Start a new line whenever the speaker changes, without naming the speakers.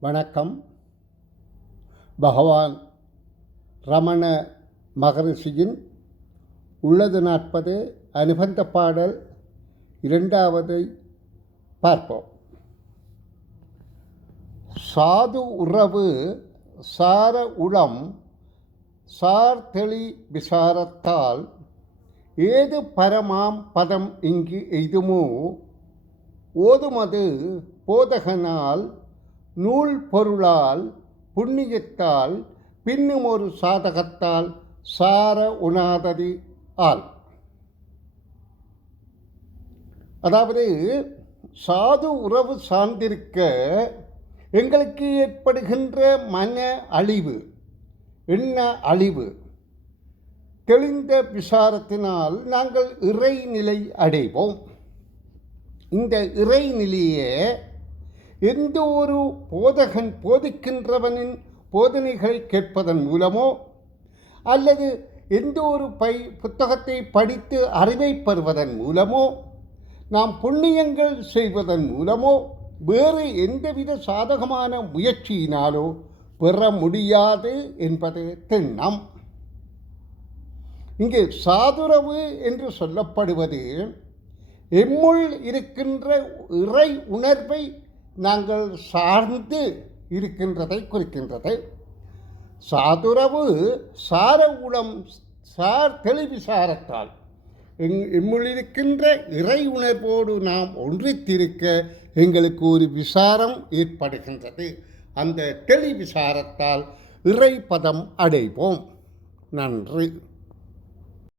வணக்கம். பகவான் ரமண மகரிஷியின் உள்ளது நாற்பது அனுபந்த பாடல் இரண்டாவதை பார்ப்போம். சாது உறவு சார உளம் சார் தெளி விசாரத்தால் ஏது பரமாம் பதம் இங்கு எய்துமோ ஓதுமது போதகனால் நூல் பொருளால் புண்ணியத்தால் பின்னும் ஒரு சாதகத்தால் சார உணாததி ஆள் அதாவது சாது உறவு சார்ந்திருக்க எங்களுக்கு ஏற்படுகின்ற மன அழிவு எண்ண அழிவு தெளிந்த விசாரத்தினால் நாங்கள் இறைநிலை அடைவோம். இந்த இறைநிலையே எந்த ஒரு போதகன் போதிக்கின்றவனின் போதனைகளை கேட்பதன் மூலமோ அல்லது எந்த ஒரு பை புத்தகத்தை படித்து அறிவை பெறுவதன் மூலமோ நாம் புண்ணியங்கள் செய்வதன் மூலமோ வேறு எந்தவித சாதகமான முயற்சியினாலோ பெற முடியாது என்பது திண்ணம் இங்கே சாதுரவு என்று சொல்லப்படுவது எம்முள் இருக்கின்ற இறை உணர்வை நாங்கள் சார்ந்து இருக்கின்றதை குறிக்கின்றது. சாதுரவு சார உளம் சார் தெளிவிசாரத்தால் எங் எம்முள் இருக்கின்ற இறை உணர்வோடு நாம் ஒன்றித்திருக்க எங்களுக்கு ஒரு விசாரம் ஏற்படுகின்றது. அந்த தெளிவிசாரத்தால் இறை பதம் அடைவோம். நன்றி.